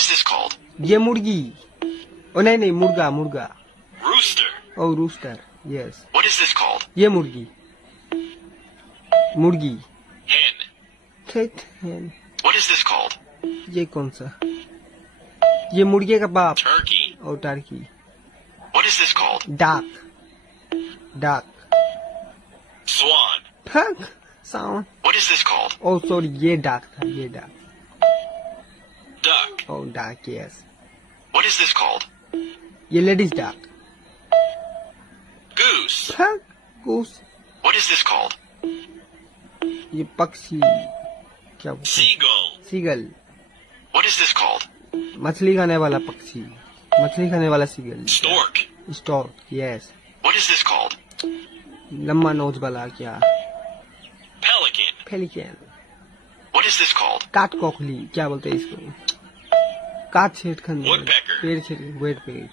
is this called? ये मुर्गी. Oh नहीं मुर्गा मुर्गा. Rooster. Oh rooster. Yes. What is this called? ये मुर्गी. मुर्गी. Hen. Tit hen. What is this called? ये कौन सा? ये मुर्गे का बाप. Turkey. Oh turkey. What is this called? Duck. Duck. Swan. Duck. Sound. What is this called? Oh sorry ये duck था ये duck. Duck. Oh duck yes. What is this called? ये ladies duck. Goose. Duck. Goose. What is this called? ये पक्षी क्या बोलते हैं? Seagull. Seagull. What is this called? मछली खाने वाला पक्षी. मछली खाने वाला seagull. Stork. Stork. Yes. What is this called? लंबा नोज वाला क्या? Pelican. Pelican. What is this called? काठ कोखली क्या बोलते हैं इसको? काठ छेद खन. Woodpecker. पेड़ छेद. वेट पेड़.